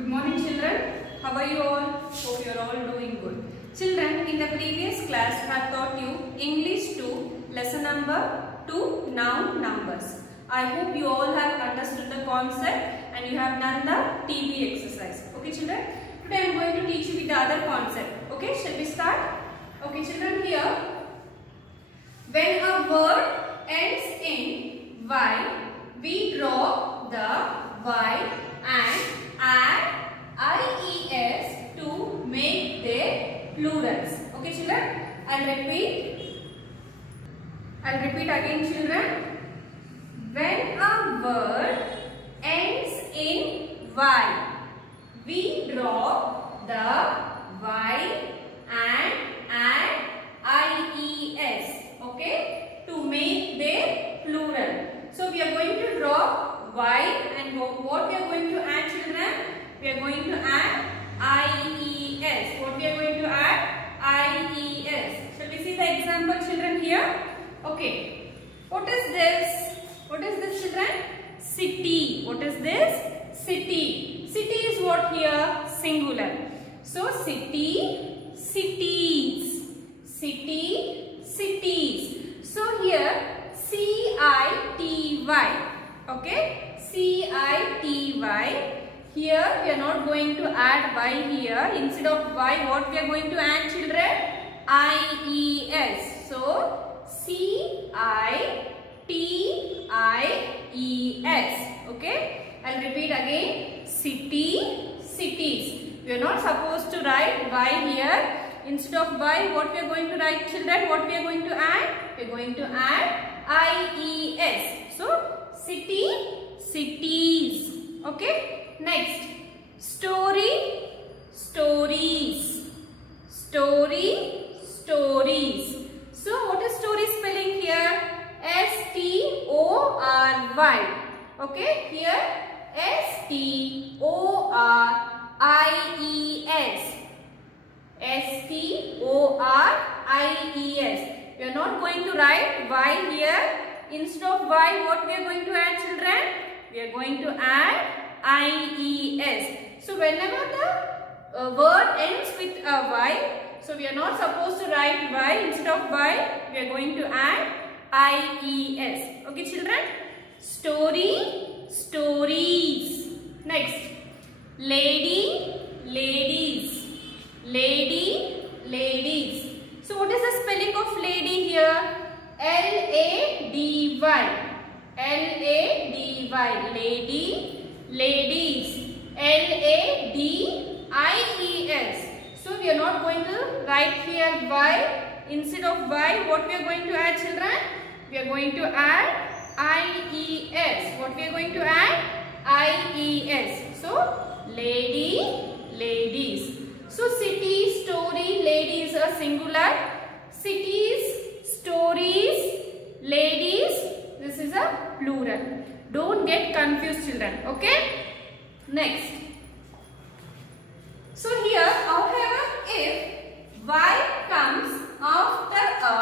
Good morning children. How are you all? Hope you are all doing good. Children, in the previous class I have taught you English 2 lesson number 2 noun numbers. I hope you all have understood the concept and you have done the TB exercise. Okay children? Today I am going to teach you with the other concept. Okay, shall we start? Okay children, here when a word ends in Y, we draw the Y and add IES to make their plurals. Okay children, I'll repeat again children. When a word ends in Y, we draw the Y and add IES, okay, to make their plural. So we are going to draw Y and what we are going to add children? We are going to add IES. What we are going to add? IES. Shall we see the example children here? Okay. What is this? What is this children? City. What is this? City. City is what here? Singular. So city, cities. City, cities. So here CITY. Okay? CITY. Here we are not going to add Y here. Instead of Y, what we are going to add children? IES. So CITIES. Okay? I'll repeat again. City, cities. We are not supposed to write Y here. Instead of Y, what we are going to write children? What we are going to add? We are going to add IES. So city, cities. Okay? Next, story, stories. Story, stories. So what is story spelling here? STORY. Okay, here STORIES. STORIES. We are not going to write Y here. Instead of Y, what we are going to add children? We are going to add IES. So whenever the word ends with a Y, so we are not supposed to write Y. Instead of Y, we are going to add IES. Okay children? Story, stories. Next, lady, ladies. Lady, ladies. So what is the spelling of lady here? LADY. LADY. Lady, ladies. LADIES. So we are not going to write here Y. Instead of Y, what we are going to add children? We are going to add IES. What we are going to add? IES. So lady, ladies. So city, story, ladies are singular. Cities, stories, ladies, this is a plural. Don't get confused children. Okay? Next. So here, however, if Y comes after a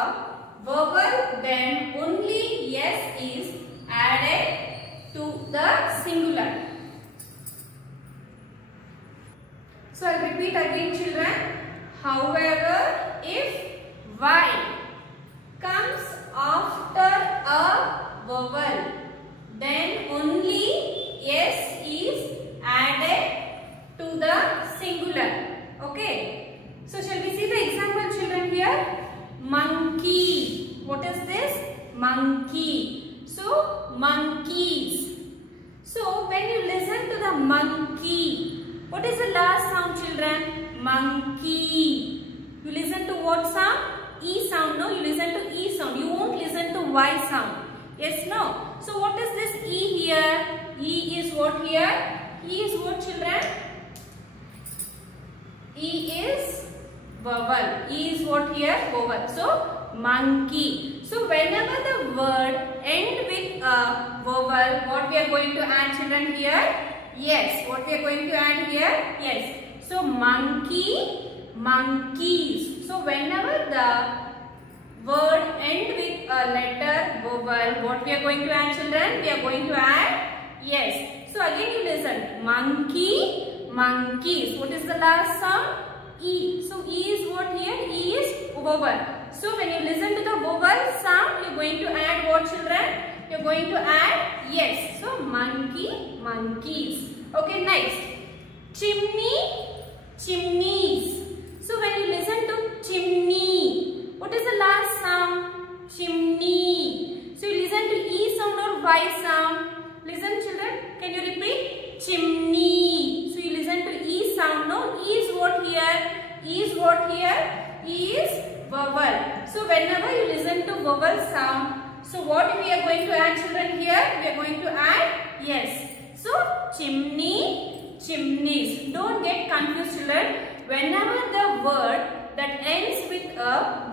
vowel, then only S is added to the singular. So I will repeat again children. However, if Y comes after a vowel, then only S is added to the singular. Okay. So shall we see the example children here? Monkey. What is this? Monkey. So monkeys. So when you listen to the monkey, what is the last sound children? Monkey. You listen to what sound? E sound. No, you listen to E sound. You won't listen to Y sound. Yes, no. So what is this E here? E is what here? E is what children? E is vowel. E is what here? Vowel. So monkey. So whenever the word end with a vowel, what we are going to add children here? Yes. What we are going to add here? Yes. So monkey, monkeys. So whenever the word end with a letter vowel, what we are going to add children? We are going to add yes. So again you listen. Monkey, monkeys. What is the last sound? E. So E is what here? E is vowel. So when you listen to the vowel sound, you are going to add what, children? You are going to add yes. So monkey, monkeys. Okay, next. Chimney, chimneys. So when you listen to chimney, what is the last sound? Chimney. So you listen to E sound or Y sound? Listen, children. Can you repeat? Chimney. So you listen to E sound. No, E is what here? E is what here? E is vowel. So whenever you listen to vowel sound, so what we are going to add, children, here? We are going to add yes. So chimney, chimneys. Don't get confused, children. Whenever the word that ends with a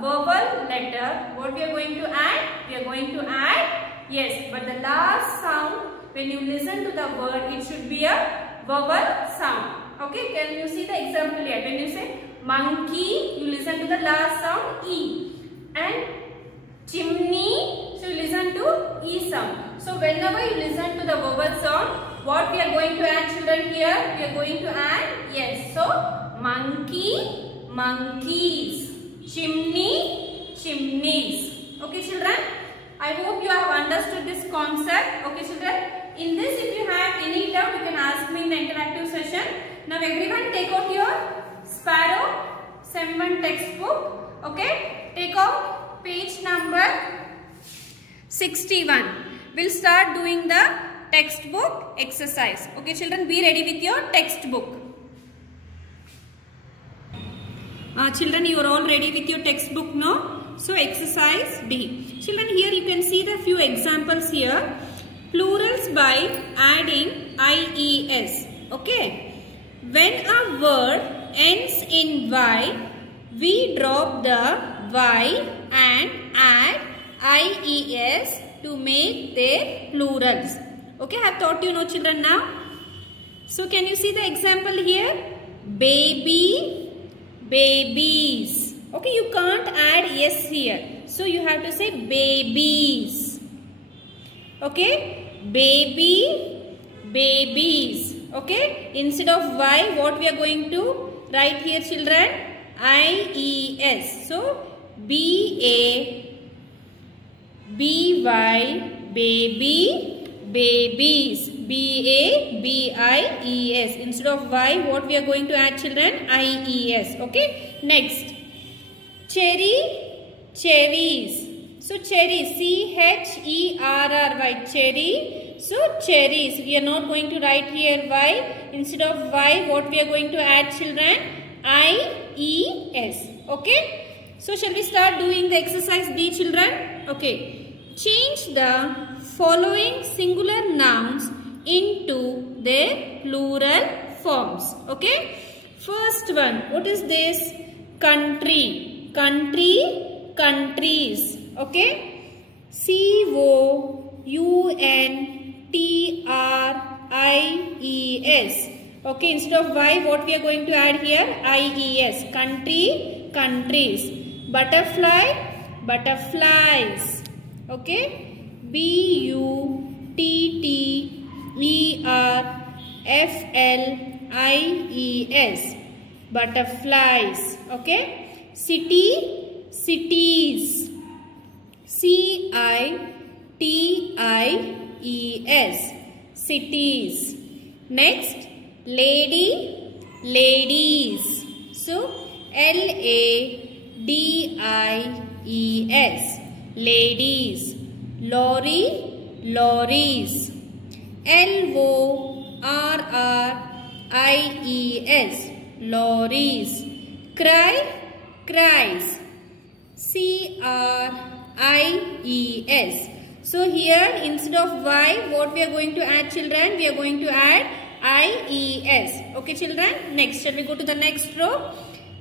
vowel letter, what we are going to add? We are going to add yes. But the last sound, when you listen to the word, it should be a vowel sound. Okay, can you see the example here? When you say monkey, you listen to the last sound E. And chimney, so you listen to E sound. So whenever you listen to the vowel sound, what we are going to add, children, here? We are going to add yes. So monkey, monkeys. Chimney, chimneys. Okay, children? I hope you have understood this concept. Okay, children? In this, if you have any doubt, you can ask me in the interactive session. Now, everyone take out your Sparrow Sem 1 textbook. Okay? Take out page number 61. We'll start doing the textbook exercise. Okay, children? Be ready with your textbook. Children, you are all ready with your textbook now? So, exercise D. Children, here you can see the few examples here. Plurals by adding IES. Okay. When a word ends in Y, we drop the Y and add IES to make their plurals. Okay, I have taught you now, children, now. So, can you see the example here? Baby, babies. Okay, you can't add yes here. So, you have to say babies. Okay, baby, babies. Okay, instead of Y, what we are going to write here, children? IES. So, BABY, baby, babies. BABIES. Instead of Y, what we are going to add, children? IES. Okay, next. Cherry, cherries. So, cherry, CHERRY, cherry. So, cherries. We are not going to write here Y. Instead of Y, what we are going to add, children? IES. Okay. So, shall we start doing the exercise D, children? Okay. Change the following singular nouns into their plural forms. Okay. First one. What is this? Country. Country, countries. Okay. COUNTRIES. Okay, instead of Y, what we are going to add here? IES. Country, countries. Butterfly, butterflies. Okay. BUTTERFLIES. Butterflies. Okay. City, cities. CITIES. Cities. Next, lady, ladies. So, LADIES. Ladies. Lorry, lorries. LORRIES. Lorries. Cry, cries. CRIES. So here instead of Y, what we are going to add, children? We are going to add IES. Okay, children? Next, shall we go to the next row?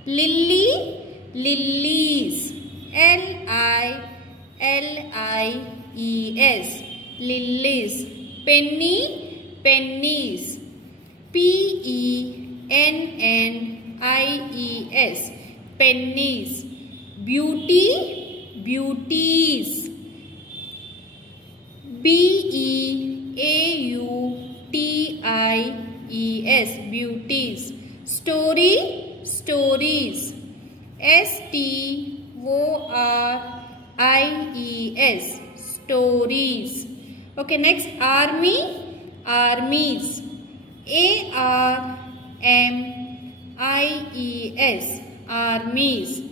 Lily, lilies. LILIES. Lilies. Penny, pennies. PENNIES. Pennies. Beauty, beauties. BEAUTIES. Beauties. Story, stories. STORIES, stories. Okay, next army, armies. ARMIES, armies.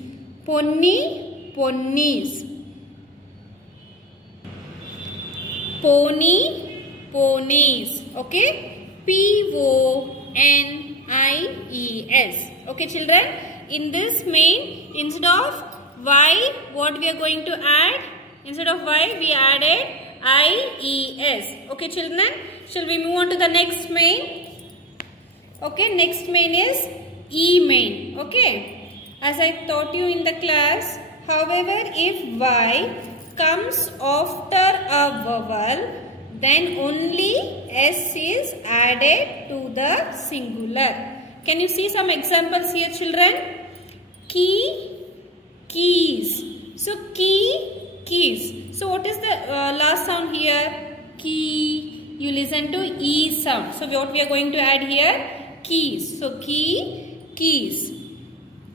Pony, ponies. Pony, ponies. Okay, PONIES. Okay, children, in this main, instead of Y, what we are going to add? Instead of Y, we added IES. Okay, children, shall we move on to the next main? Okay, next main is E main. Okay, as I taught you in the class, however, if Y comes after a vowel, then only S is added to the singular. Can you see some examples here, children? Key, keys. So key, keys. So what is the last sound here? Key. You listen to E sound. So what we are going to add here? Keys. So key, keys.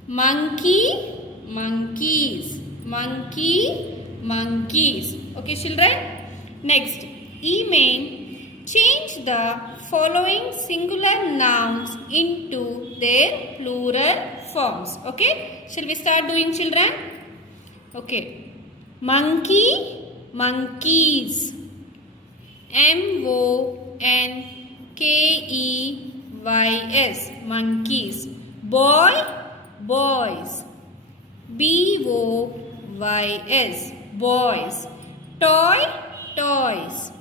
Monkey, monkeys. Monkey, monkeys. Okay, children. Next, E main. Change the following singular nouns into their plural forms. Okay, shall we start doing, children? Okay, monkey, monkeys. MONKEYS, monkeys. Boy, boys. BOYS, boys. Toy, toys.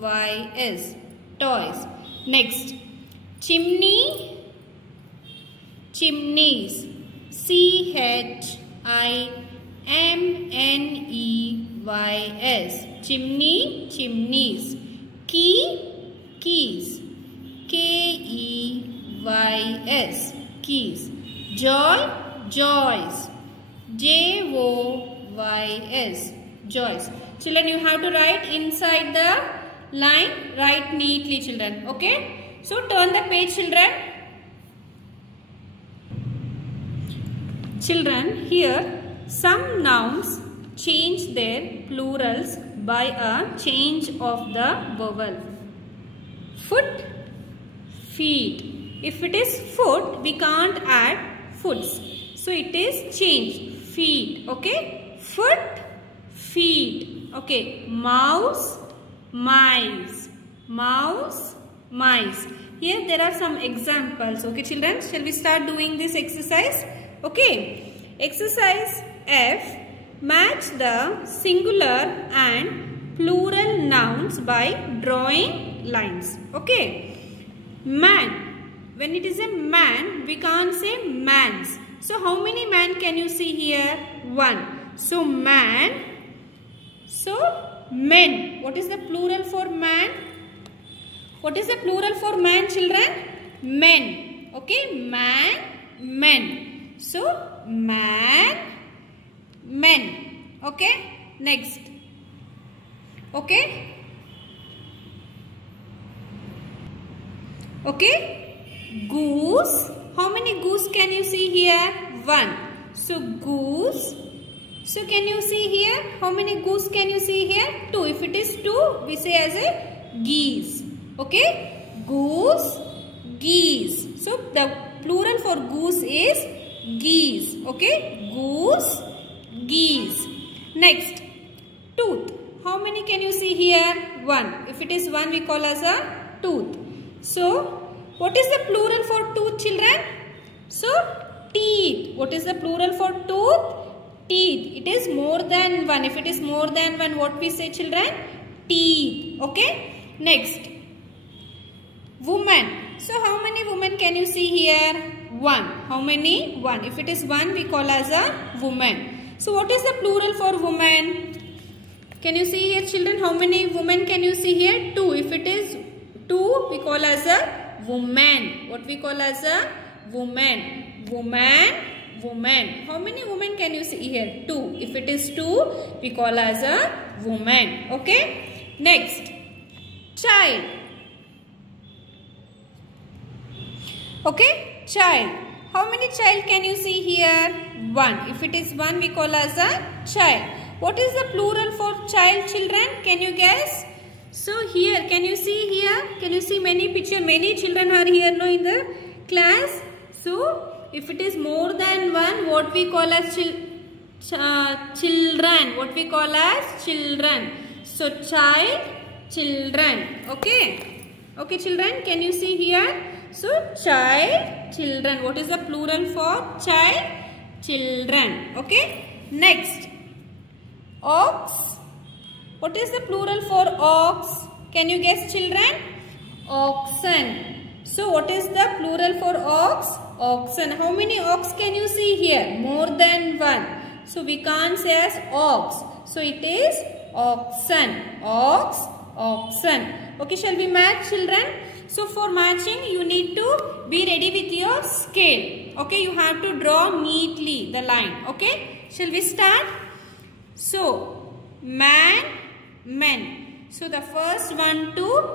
TOYS, toys. Next, chimney, chimneys. CHIMNEYS, chimney, chimneys. Key, keys. KEYS, keys. Joy, joys. JOYS, joys. Children, you have to write inside the line, write neatly, children. Okay, so turn the page, children. Children, here some nouns change their plurals by a change of the vowel. Foot, feet. If it is foot, we can't add foots. So it is changed. Feet. Okay. Foot, feet. Okay. Mouse, mice. Mouse, mice. Here there are some examples. Okay, children. Shall we start doing this exercise? Okay. Exercise F. Match the singular and plural nouns by drawing lines. Okay. Man. When it is a man, we can't say mans. So how many man can you see here? One. So man. So men. What is the plural for man? What is the plural for man, children? Men. Okay. Man, men. So man, men. Okay. Next. Okay. Okay. Goose. How many goose can you see here? One. So goose. So can you see here? How many goose can you see here? Two. If it is two, we say as a geese. Okay. Goose, geese. So the plural for goose is geese. Okay. Goose, geese. Next. Tooth. How many can you see here? One. If it is one, we call as a tooth. So what is the plural for tooth, children? So teeth. What is the plural for tooth? Teeth. It is more than one. If it is more than one, what we say, children? Teeth. Okay. Next. Woman. So how many women can you see here? One. How many? One. If it is one, we call as a woman. So what is the plural for woman? Can you see here, children? How many women can you see here? Two. If it is two, we call as a woman. What we call as a woman. Woman, woman. How many women can you see here? Two. If it is two, we call as a woman. Okay. Next. Child. Okay, child. How many child can you see here? One. If it is one, we call as a child. What is the plural for child, children? Can you guess? So here, can you see here? Can you see many picture? Many children are here now in the class. So if it is more than one, what we call as children? What we call as children? So child, children. Okay. Okay, children. Can you see here? So child, children. What is the plural for child? Children. Okay. Next. Ox. What is the plural for ox? Can you guess, children? Oxen. So what is the plural for ox? Oxen. How many ox can you see here? More than one. So we can't say as ox. So it is oxen. Ox, oxen. Okay, shall we match, children? So for matching, you need to be ready with your scale. Okay, you have to draw neatly the line. Okay, shall we start? So, man, men. So the first one to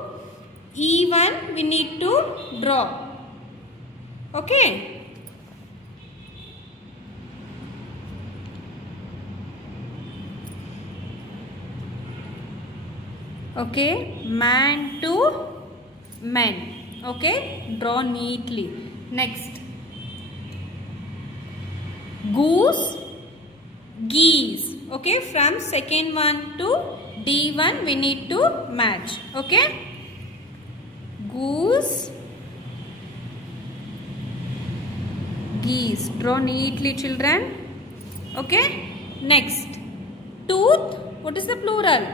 E1 we need to draw. Okay. Okay, man to men. Okay, draw neatly. Next, goose, geese. Okay, from second one to D1 we need to match. Okay, goose, geese. Draw neatly, children. Okay, next, tooth. What is the plural?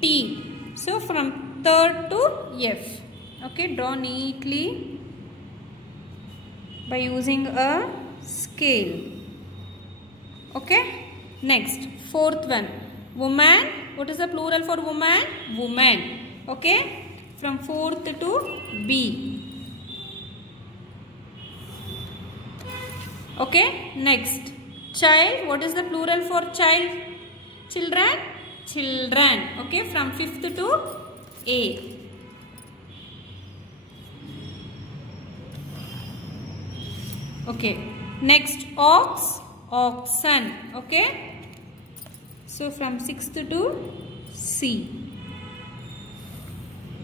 Teeth. So from third to F. Okay, draw neatly by using a scale. Okay, next, fourth one, woman. What is the plural for woman? Woman. Okay, from fourth to B. Okay, next, child. What is the plural for child? Children. Children. Okay, from fifth to A. Okay, next, ox, oxen. Okay, so from 6th to C.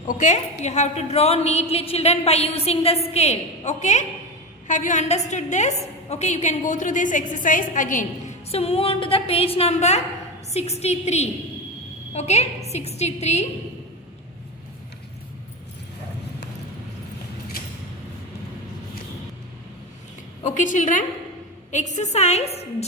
Okay, you have to draw neatly, children, by using the scale. Okay, have you understood this? Okay, you can go through this exercise again. So move on to the page number 63. Okay, 63. Okay, children, exercise G.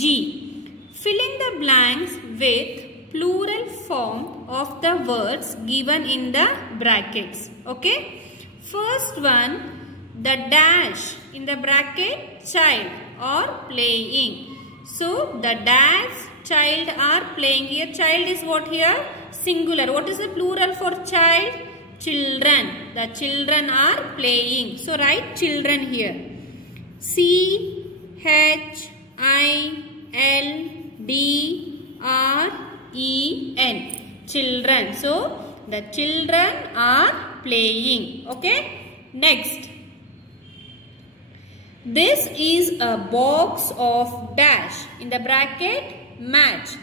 Fill in the blanks with plural form of the words given in the brackets. Okay, first one, the dash in the bracket, child or playing. So the dash, child are playing. Here child is what here? Singular. What is the plural for child? Children. The children are playing. So write children here. C-H-I-L-D-R-E-N. Children. So the children are playing. Okay. Next. This is a box of dash. In the bracket, match.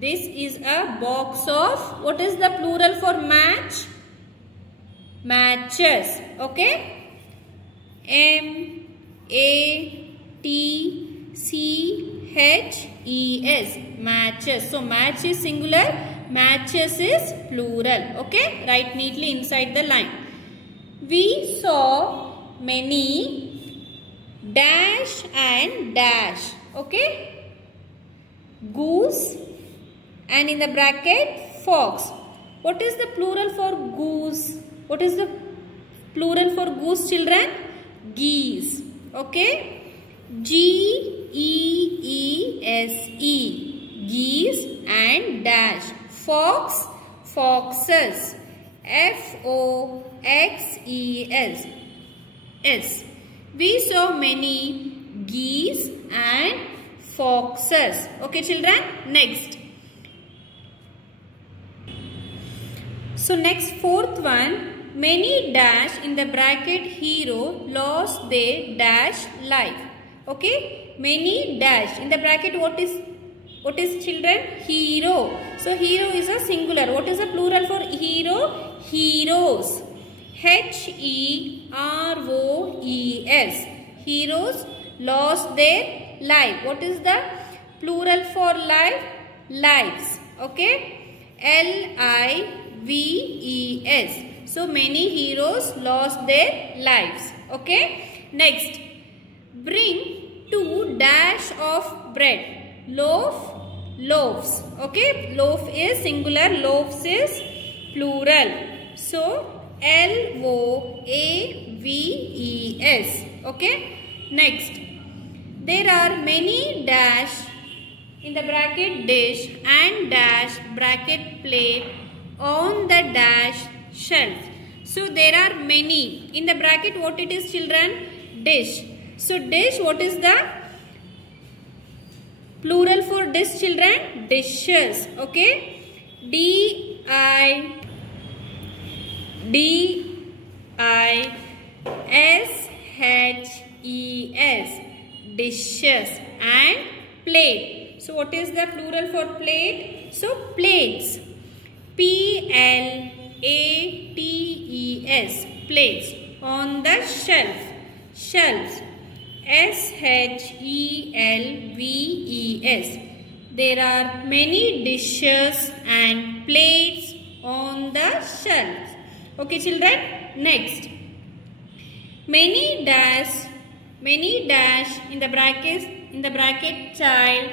This is a box of, what is the plural for match? Matches. Okay. M-A-T-C-H-E-S. Matches. So match is singular. Matches is plural. Okay. Write neatly inside the line. We saw many dash and dash. Okay. Goose and in the bracket fox. What is the plural for goose? What is the plural for goose, children? Geese. Okay. G-E-E-S-E. Geese and dash. Fox, foxes. F-O-X-E-S. S. We saw many geese and foxes. Okay, children. Next. So next, fourth one, many dash in the bracket hero lost their dash life. Okay, many dash in the bracket. What is children? Hero. So hero is a singular. What is the plural for hero? Heroes. Heroes. Heroes lost their life. What is the plural for life? Lives. Okay. Lives. So many heroes lost their lives. Okay. Next. Bring 2 dash of bread. Loaves. Okay. Loaf is singular. Loaves is plural. So Loaves. Okay. Next. There are many dash in the bracket dish and dash bracket plate on the dash shelf. So there are many. In the bracket what it is, children? Dish. So dish, what is the plural for dish, children? Dishes. Okay. D-I-S-H-E-S. Dishes. And plate. So what is the plural for plate? So plates. P-L-A-T-E-S. Plates. On the shelf. Shelves. S-H-E-L-V-E-S. There are many dishes and plates on the shelves. Okay, children. Next. Many dash in the bracket child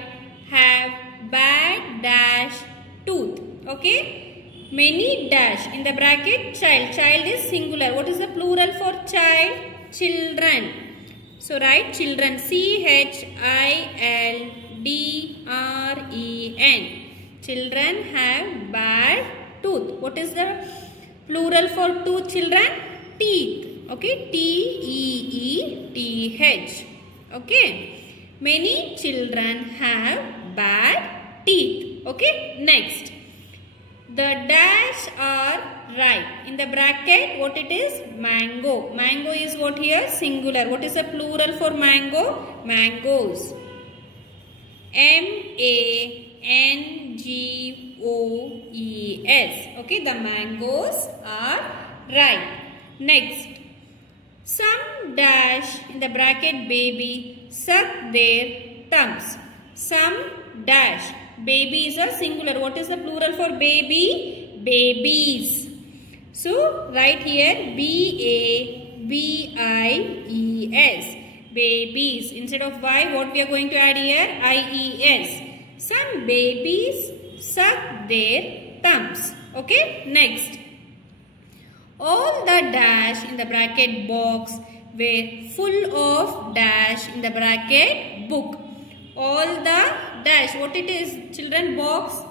have bad dash tooth. Okay. Many dash in the bracket child. Child is singular. What is the plural for child? Children. So write children. C-H-I-L-D-R-E-N. Children have bad tooth. What is the plural for tooth, children? Teeth. Okay. T-E-E-T-H. Okay. Many children have bad teeth. Okay. Next. The dash are ripe. In the bracket, what it is? Mango. Mango is what here? Singular. What is the plural for mango? Mangoes. M-A-N-G-O-E-S. Okay, the mangoes are ripe. Next. Some dash in the bracket baby suck their thumbs. Some dash. Baby is a singular. What is the plural for baby? Babies. So, write here B-A-B-I-E-S. Babies. Instead of Y, what we are going to add here? I-E-S. Some babies suck their thumbs. Okay. Next. All the dash in the bracket box were full of dash in the bracket book. All the dash. What it is, children? Box.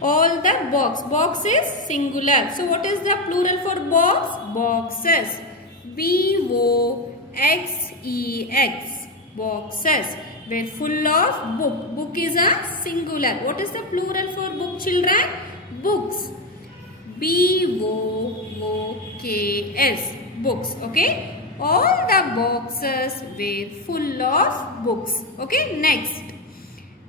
All the box. Box is singular. So what is the plural for box? Boxes. B-O-X-E-X. Boxes. Were full of book. Book is a singular. What is the plural for book, children? Books. B-O-O-K-S. Books. Okay. All the boxes were full of books. Okay. Next.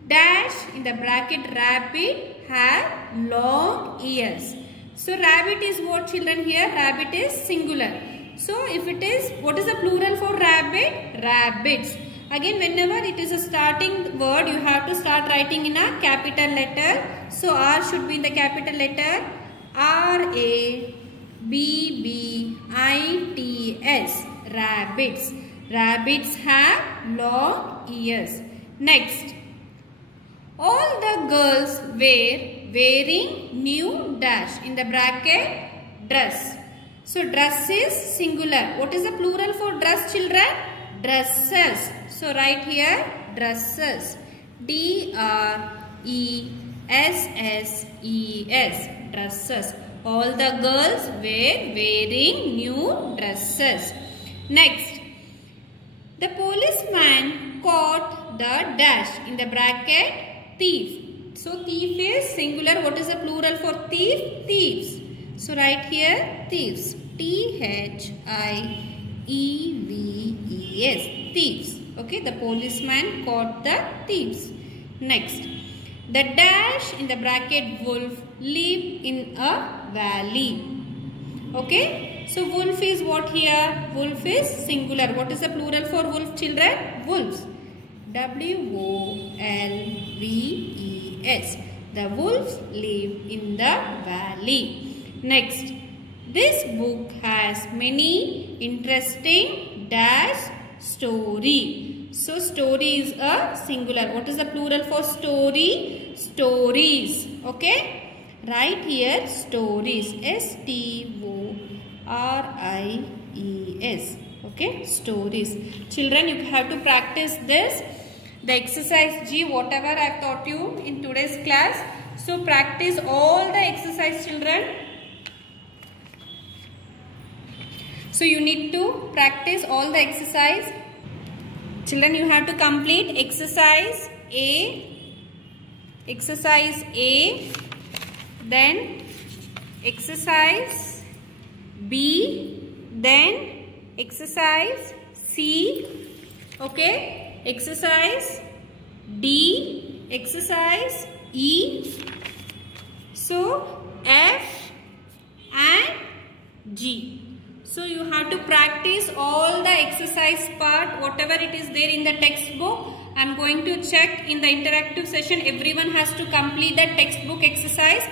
Dash in the bracket rabbit have long ears. So rabbit is what, children, here? Rabbit is singular. So if it is, what is the plural for rabbit? Rabbits. Again, whenever it is a starting word, you have to start writing in a capital letter. So R should be in the capital letter. R-A-B-B-I-T-S. Rabbits. Rabbits have long ears. Next. All the girls were wearing new dash in the bracket dress. So dress is singular. What is the plural for dress, children? Dresses. So write here dresses. D-R-E-S-S-E-S. Dresses. All the girls were wearing new dresses. Next. The policeman caught the dash in the bracket thief. So thief is singular. What is the plural for thief? Thieves. So write here thieves. T-H-I-E-V-E-S. Thieves. Okay, the policeman caught the thieves. Next, the dash in the bracket wolf live in a valley. Okay, so wolf is what here? Wolf is singular. What is the plural for wolf, children? Wolves. W-O-L-V-E-S. The wolves live in the valley. Next, this book has many interesting dash story. So story is a singular. What is the plural for story? Stories. Okay. Write here stories. S-T-O-R-I-E-S. Okay. Stories. Children, you have to practice this. The exercise G, whatever I have taught you in today's class. So practice all the exercise, children. So you need to practice all the exercise. Children, you have to complete exercise A, then exercise B, then exercise C, okay, exercise D, exercise E, so F and G. So you have to practice all the exercise part, whatever it is there in the textbook. I am going to check in the interactive session. Everyone has to complete the textbook exercise.